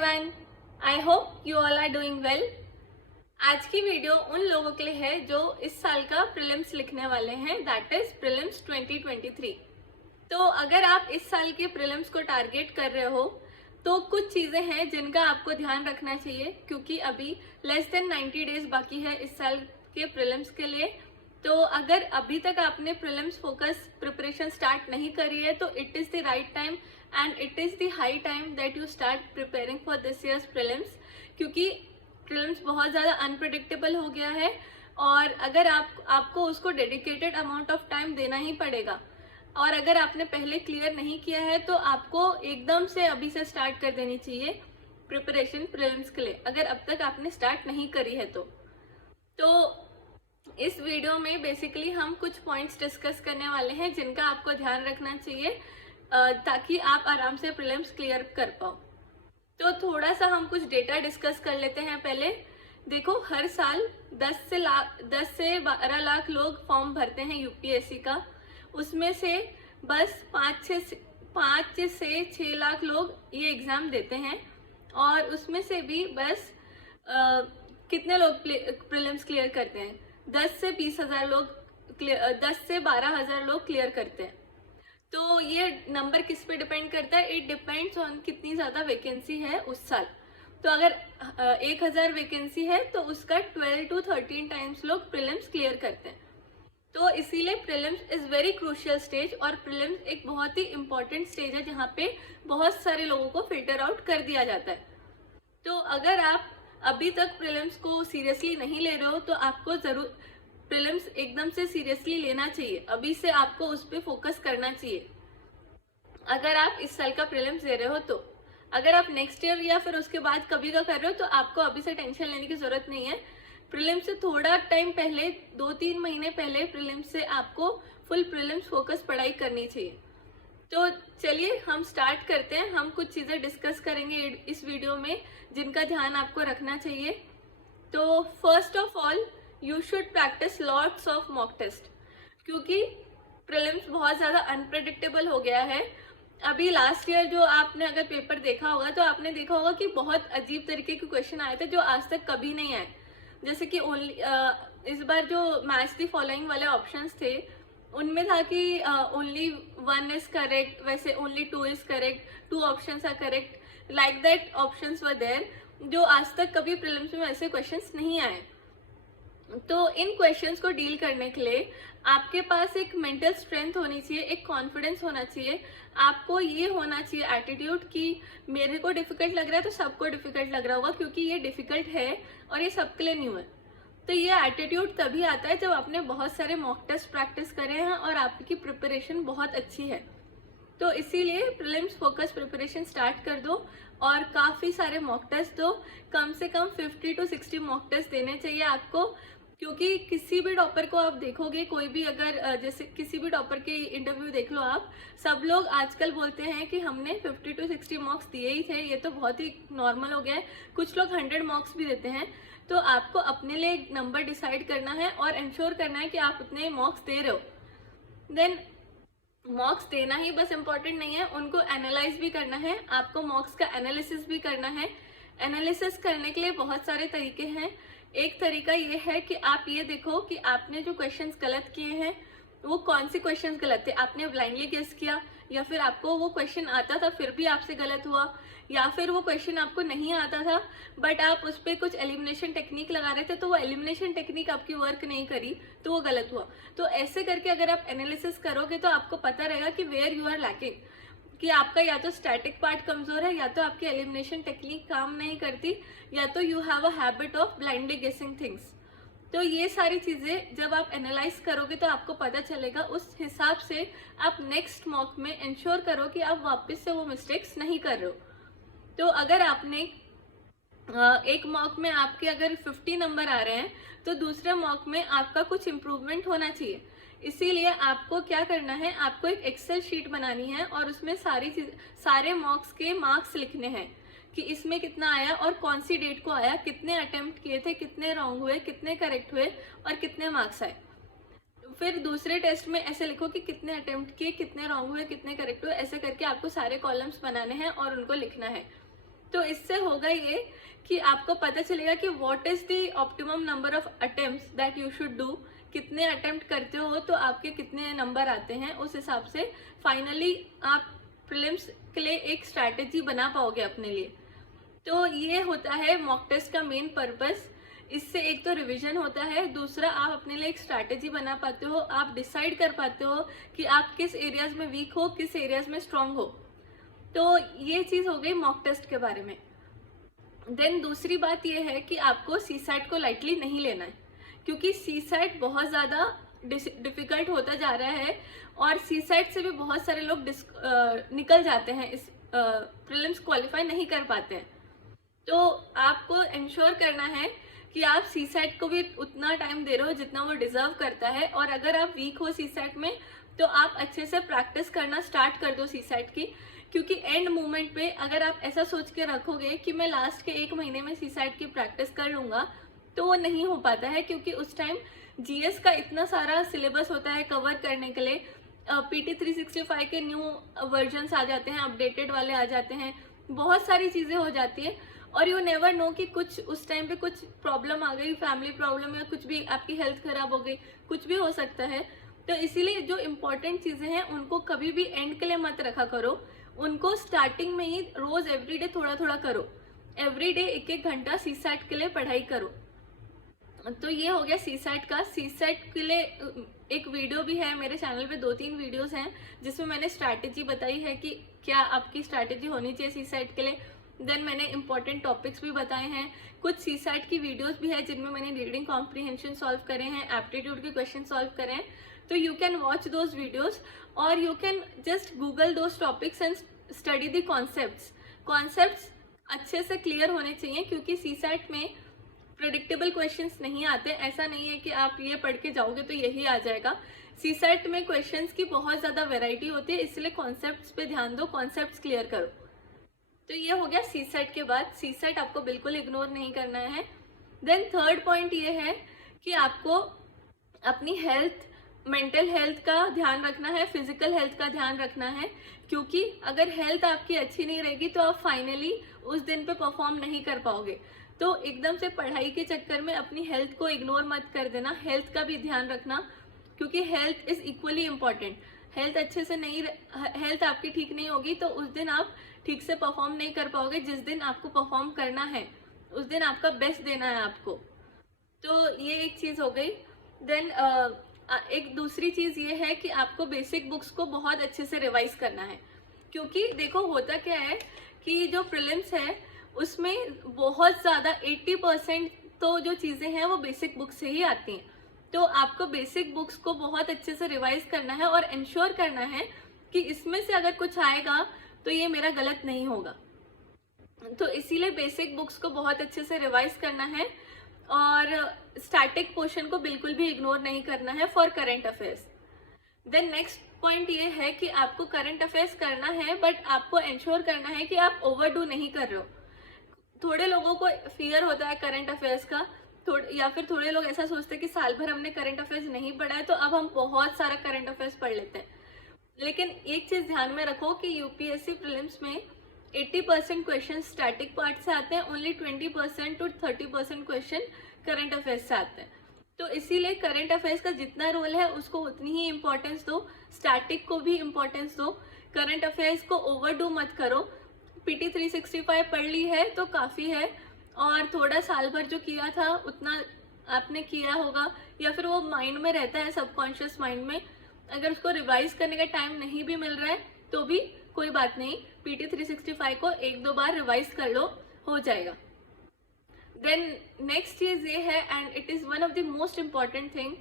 Everyone, I hope you all are doing well. आज की video उन लोगों के लिए है जो इस साल का प्रीलिम्स लिखने वाले हैं, दैट इज प्रीलिम्स 2023। तो अगर आप इस साल के प्रीलिम्स को टारगेट कर रहे हो तो कुछ चीज़ें हैं जिनका आपको ध्यान रखना चाहिए, क्योंकि अभी लेस देन 90 डेज बाकी है इस साल के प्रीलिम्स के लिए। तो अगर अभी तक आपने प्रीलिम्स फोकस प्रिपरेशन स्टार्ट नहीं करी है तो it is the right time and it is the high time that you start preparing for this years prelims, क्योंकि प्रीलिम्स बहुत ज़्यादा अनप्रेडिक्टेबल हो गया है और अगर आपको उसको डेडिकेटेड अमाउंट ऑफ टाइम देना ही पड़ेगा। और अगर आपने पहले क्लियर नहीं किया है तो आपको एकदम से अभी से स्टार्ट कर देनी चाहिए प्रिपरेशन प्रीलिम्स के लिए, अगर अब तक आपने स्टार्ट नहीं करी है तो इस वीडियो में बेसिकली हम कुछ पॉइंट्स डिस्कस करने वाले हैं जिनका आपको ध्यान रखना चाहिए ताकि आप आराम से प्रीलिम्स क्लियर कर पाओ। तो थोड़ा सा हम कुछ डेटा डिस्कस कर लेते हैं। पहले देखो, हर साल 10 से 12 लाख लोग फॉर्म भरते हैं यूपीएससी का, उसमें से बस 5 से 6 लाख लोग ये एग्ज़ाम देते हैं और उसमें से भी बस कितने लोग प्रीलिम्स क्लियर करते हैं? 10 से 20,000 लोग 10 से 12,000 लोग क्लियर करते हैं। तो ये नंबर किस पे डिपेंड करता है? इट डिपेंड्स ऑन कितनी ज़्यादा वैकेंसी है उस साल। तो अगर 1,000 वैकेंसी है तो उसका 12 to 13 टाइम्स लोग प्रीलिम्स क्लियर करते हैं। तो इसीलिए prelims is very crucial stage और प्रीलिम्स एक बहुत ही इम्पॉर्टेंट स्टेज है जहाँ पे बहुत सारे लोगों को फिल्टर आउट कर दिया जाता है। तो अगर आप अभी तक प्रीलिम्स को सीरियसली नहीं ले रहे हो तो आपको ज़रूर प्रीलिम्स एकदम से सीरियसली लेना चाहिए। अभी से आपको उस पर फोकस करना चाहिए अगर आप इस साल का प्रीलिम्स दे रहे हो तो। अगर आप नेक्स्ट ईयर या फिर उसके बाद कभी का कर रहे हो तो आपको अभी से टेंशन लेने की ज़रूरत नहीं है। प्रीलिम्स से थोड़ा टाइम पहले, 2-3 महीने पहले प्रीलिम्स से आपको फुल प्रीलिम्स फोकस पढ़ाई करनी चाहिए। तो चलिए हम स्टार्ट करते हैं। हम कुछ चीज़ें डिस्कस करेंगे इस वीडियो में जिनका ध्यान आपको रखना चाहिए। तो first of all you should practice lots of mock test, क्योंकि प्रीलिम्स बहुत ज़्यादा अनप्रेडिक्टेबल हो गया है। अभी लास्ट ईयर जो आपने अगर पेपर देखा होगा तो आपने देखा होगा कि बहुत अजीब तरीके के क्वेश्चन आए थे जो आज तक कभी नहीं आए। जैसे कि इस बार जो मैच द फॉलोइंग वाले ऑप्शंस थे उनमें था कि ओनली 1 इज करेक्ट, वैसे only 2 is correct, 2 options are correct, like that options were there, जो आज तक कभी प्रीलिम्स में ऐसे क्वेश्चंस नहीं आए। तो इन क्वेश्चंस को डील करने के लिए आपके पास एक मेंटल स्ट्रेंथ होनी चाहिए, एक कॉन्फिडेंस होना चाहिए। आपको ये होना चाहिए एटीट्यूड कि मेरे को डिफिकल्ट लग रहा है तो सबको डिफिकल्ट लग रहा होगा, क्योंकि ये डिफिकल्ट है और ये सबके लिए न्यू है। तो ये एटीट्यूड तभी आता है जब आपने बहुत सारे मॉक टेस्ट प्रैक्टिस करे हैं और आपकी प्रिपरेशन बहुत अच्छी है। तो इसीलिए प्रीलिम्स फोकस प्रिपरेशन स्टार्ट कर दो और काफ़ी सारे मॉक टेस्ट दो। कम से कम 50 to 60 मॉक टेस्ट देने चाहिए आपको, क्योंकि किसी भी टॉपर को आप देखोगे, कोई भी अगर जैसे किसी भी टॉपर के इंटरव्यू देख लो आप, सब लोग आजकल बोलते हैं कि हमने 50 to 60 मार्क्स दिए ही थे। ये तो बहुत ही नॉर्मल हो गया है, कुछ लोग 100 मार्क्स भी देते हैं। तो आपको अपने लिए एक नंबर डिसाइड करना है और इंश्योर करना है कि आप उतने मार्क्स दे रहे हो। देन मार्क्स देना ही बस इम्पॉर्टेंट नहीं है, उनको एनालाइज भी करना है, आपको मार्क्स का एनालिसिस भी करना है। एनालिसिस करने के लिए बहुत सारे तरीके हैं। एक तरीका ये है कि आप ये देखो कि आपने जो क्वेश्चंस गलत किए हैं वो कौन से क्वेश्चंस गलत थे। आपने ब्लाइंडली गेस किया, या फिर आपको वो क्वेश्चन आता था फिर भी आपसे गलत हुआ, या फिर वो क्वेश्चन आपको नहीं आता था बट आप उस पर कुछ एलिमिनेशन टेक्निक लगा रहे थे तो वो एलिमिनेशन टेक्निक आपकी वर्क नहीं करी तो वो गलत हुआ। तो ऐसे करके अगर आप एनालिसिस करोगे तो आपको पता रहेगा कि वेयर यू आर लैकिंग, कि आपका या तो स्टैटिक पार्ट कमजोर है, या तो आपकी एलिमिनेशन टेक्निक काम नहीं करती, या तो you have a habit of blindly गेसिंग थिंग्स। तो ये सारी चीज़ें जब आप एनालाइज करोगे तो आपको पता चलेगा, उस हिसाब से आप नेक्स्ट मॉक में इंश्योर करो कि आप वापस से वो मिस्टेक्स नहीं कर रहे हो। तो अगर आपने एक मॉक में आपके अगर 50 नंबर आ रहे हैं तो दूसरे मॉक में आपका कुछ इम्प्रूवमेंट होना चाहिए। इसीलिए आपको क्या करना है, आपको एक एक्सेल शीट बनानी है और उसमें सारे मॉक्स के मार्क्स लिखने हैं कि इसमें कितना आया और कौन सी डेट को आया, कितने अटेम्प्ट किए थे, कितने रॉन्ग हुए, कितने करेक्ट हुए और कितने मार्क्स आए। फिर दूसरे टेस्ट में ऐसे लिखो कि कितने अटेम्प्ट किए, कितने रॉन्ग हुए, कितने करेक्ट हुए, ऐसे करके आपको सारे कॉलम्स बनाने हैं और उनको लिखना है। तो इससे होगा ये कि आपको पता चलेगा कि what is the optimum number of attempts that you should do. कितने अटेम्प्ट करते हो तो आपके कितने नंबर आते हैं, उस हिसाब से फाइनली आप प्रीलिम्स के लिए एक स्ट्रैटेजी बना पाओगे अपने लिए। तो ये होता है मॉक टेस्ट का मेन पर्पस। इससे एक तो रिवीजन होता है, दूसरा आप अपने लिए एक स्ट्रैटेजी बना पाते हो, आप डिसाइड कर पाते हो कि आप किस एरियाज में वीक हो, किस एरियाज में स्ट्रांग हो। तो ये चीज़ हो गई मॉक टेस्ट के बारे में। देन दूसरी बात ये है कि आपको सीसैट को लाइटली नहीं लेना है, क्योंकि सीसैट बहुत ज़्यादा डिफ़िकल्ट होता जा रहा है और सीसैट से भी बहुत सारे लोग निकल जाते हैं, इस प्रीलिम्स क्वालिफाई नहीं कर पाते हैं। तो आपको इंश्योर करना है कि आप सीसैट को भी उतना टाइम दे रहे हो जितना वो डिजर्व करता है। और अगर आप वीक हो सीसैट में तो आप अच्छे से प्रैक्टिस करना स्टार्ट कर दो सीसैट की, क्योंकि एंड मोमेंट पे अगर आप ऐसा सोच के रखोगे कि मैं लास्ट के 1 महीने में सीसैट की प्रैक्टिस कर लूँगा, तो वो नहीं हो पाता है, क्योंकि उस टाइम जीएस का इतना सारा सिलेबस होता है कवर करने के लिए। पीटी 365 के न्यू वर्जन्स आ जाते हैं, अपडेटेड वाले आ जाते हैं, बहुत सारी चीज़ें हो जाती है और यू नेवर नो कि कुछ उस टाइम पे कुछ प्रॉब्लम आ गई, फैमिली प्रॉब्लम या कुछ भी, आपकी हेल्थ खराब हो गई, कुछ भी हो सकता है। तो इसीलिए जो इम्पोर्टेंट चीज़ें हैं उनको कभी भी एंड के लिए मत रखा करो, उनको स्टार्टिंग में ही रोज एवरीडे थोड़ा थोड़ा करो। एवरीडे 1-1 घंटा सीसैट के लिए पढ़ाई करो। तो ये हो गया सीसैट का। सीसैट के लिए एक वीडियो भी है मेरे चैनल पे, 2-3 वीडियोस हैं जिसमें मैंने स्ट्रैटेजी बताई है कि क्या आपकी स्ट्रैटेजी होनी चाहिए सीसैट के लिए। देन मैंने इंपॉर्टेंट टॉपिक्स भी बताए हैं। कुछ सीसैट की वीडियोस भी है जिनमें मैंने रीडिंग कॉम्प्रीहेंशन सॉल्व करे हैं, एप्टीट्यूड के क्वेश्चन सॉल्व करे हैं। तो you can watch those videos और you can just Google those topics and study the concepts अच्छे से क्लियर होने चाहिए, क्योंकि सीसैट में प्रेडिक्टेबल क्वेश्चंस नहीं आते। ऐसा नहीं है कि आप ये पढ़ के जाओगे तो यही आ जाएगा। सीसैट में क्वेश्चंस की बहुत ज़्यादा वैरायटी होती है, इसलिए कॉन्सेप्ट्स पे ध्यान दो, कॉन्सेप्ट्स क्लियर करो। तो ये हो गया सीसैट के बाद। सीसैट आपको बिल्कुल इग्नोर नहीं करना है। देन थर्ड पॉइंट ये है कि आपको अपनी हेल्थ, मेंटल हेल्थ का ध्यान रखना है, फिजिकल हेल्थ का ध्यान रखना है, क्योंकि अगर हेल्थ आपकी अच्छी नहीं रहेगी तो आप फाइनली उस दिन पे परफॉर्म नहीं कर पाओगे। तो एकदम से पढ़ाई के चक्कर में अपनी हेल्थ को इग्नोर मत कर देना, हेल्थ का भी ध्यान रखना, क्योंकि health is equally important. Health अच्छे से नहीं, हेल्थ आपकी ठीक नहीं होगी तो उस दिन आप ठीक से परफॉर्म नहीं कर पाओगे। जिस दिन आपको परफॉर्म करना है उस दिन आपका बेस्ट देना है आपको। तो ये एक चीज़ हो गई। देन एक दूसरी चीज़ ये है कि आपको बेसिक बुक्स को बहुत अच्छे से रिवाइज करना है, क्योंकि देखो होता क्या है कि जो प्रीलिम्स है उसमें बहुत ज़्यादा 80% तो जो चीज़ें हैं वो बेसिक बुक से ही आती हैं। तो आपको बेसिक बुक्स को बहुत अच्छे से रिवाइज करना है और इंश्योर करना है कि इसमें से अगर कुछ आएगा तो ये मेरा गलत नहीं होगा। तो इसीलिए बेसिक बुक्स को बहुत अच्छे से रिवाइज करना है और स्टैटिक पोर्शन को बिल्कुल भी इग्नोर नहीं करना है for current affairs. Then next point ये है कि आपको करंट अफेयर्स करना है, बट आपको इंश्योर करना है कि आप ओवरडू नहीं कर रहे हो। थोड़े लोगों को फियर होता है करंट अफेयर्स का, या फिर थोड़े लोग ऐसा सोचते हैं कि साल भर हमने करंट अफेयर्स नहीं पढ़ा है तो अब हम बहुत सारा करंट अफेयर्स पढ़ लेते हैं। लेकिन एक चीज़ ध्यान में रखो कि यूपीएससी प्रीलिम्स में 80% क्वेश्चन स्टैटिक पार्ट से आते हैं, only 20% to 30% question current affairs से आते हैं। तो इसीलिए करंट अफेयर्स का जितना रोल है उसको उतनी ही इम्पोर्टेंस दो, स्टैटिक को भी इम्पोर्टेंस दो। करंट अफेयर्स को ओवरडू मत करो। पीटी 365 पढ़ ली है तो काफ़ी है, और थोड़ा साल भर जो किया था उतना आपने किया होगा, या फिर वो माइंड में रहता है, सबकॉन्शियस माइंड में। अगर उसको रिवाइज करने का टाइम नहीं भी मिल रहा है तो भी कोई बात नहीं, पीटी 365 को 1-2 बार रिवाइज कर लो, हो जाएगा। देन नेक्स्ट चीज़ ये है, and it is one of the most important thing,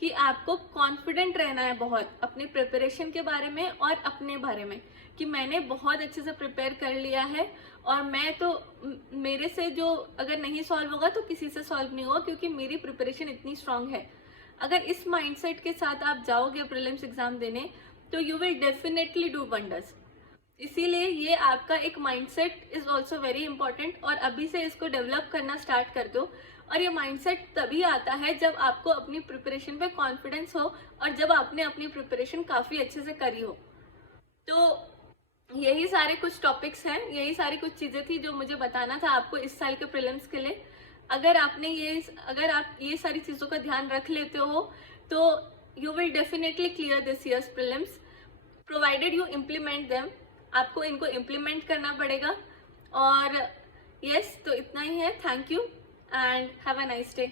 कि आपको कॉन्फिडेंट रहना है बहुत अपनी प्रिपरेशन के बारे में और अपने बारे में, कि मैंने बहुत अच्छे से प्रिपेयर कर लिया है और मैं तो, मेरे से जो अगर नहीं सॉल्व होगा तो किसी से सॉल्व नहीं होगा, क्योंकि मेरी प्रिपरेशन इतनी स्ट्रांग है। अगर इस माइंडसेट के साथ आप जाओगे प्रीलिम्स एग्जाम देने तो you will definitely do wonders. इसीलिए ये आपका एक mindset is also very important, और अभी से इसको डेवलप करना स्टार्ट कर दो। और ये माइंडसेट तभी आता है जब आपको अपनी प्रिपरेशन पे कॉन्फिडेंस हो और जब आपने अपनी प्रिपरेशन काफ़ी अच्छे से करी हो। तो यही सारे कुछ टॉपिक्स हैं, यही सारी कुछ चीज़ें थी जो मुझे बताना था आपको इस साल के प्रीलिम्स के लिए। अगर आप ये सारी चीज़ों का ध्यान रख लेते हो तो you will definitely clear this years prelims, provided you implement them. आपको इनको इम्प्लीमेंट करना पड़ेगा। और यस, तो इतना ही है। Thank you and have a nice day.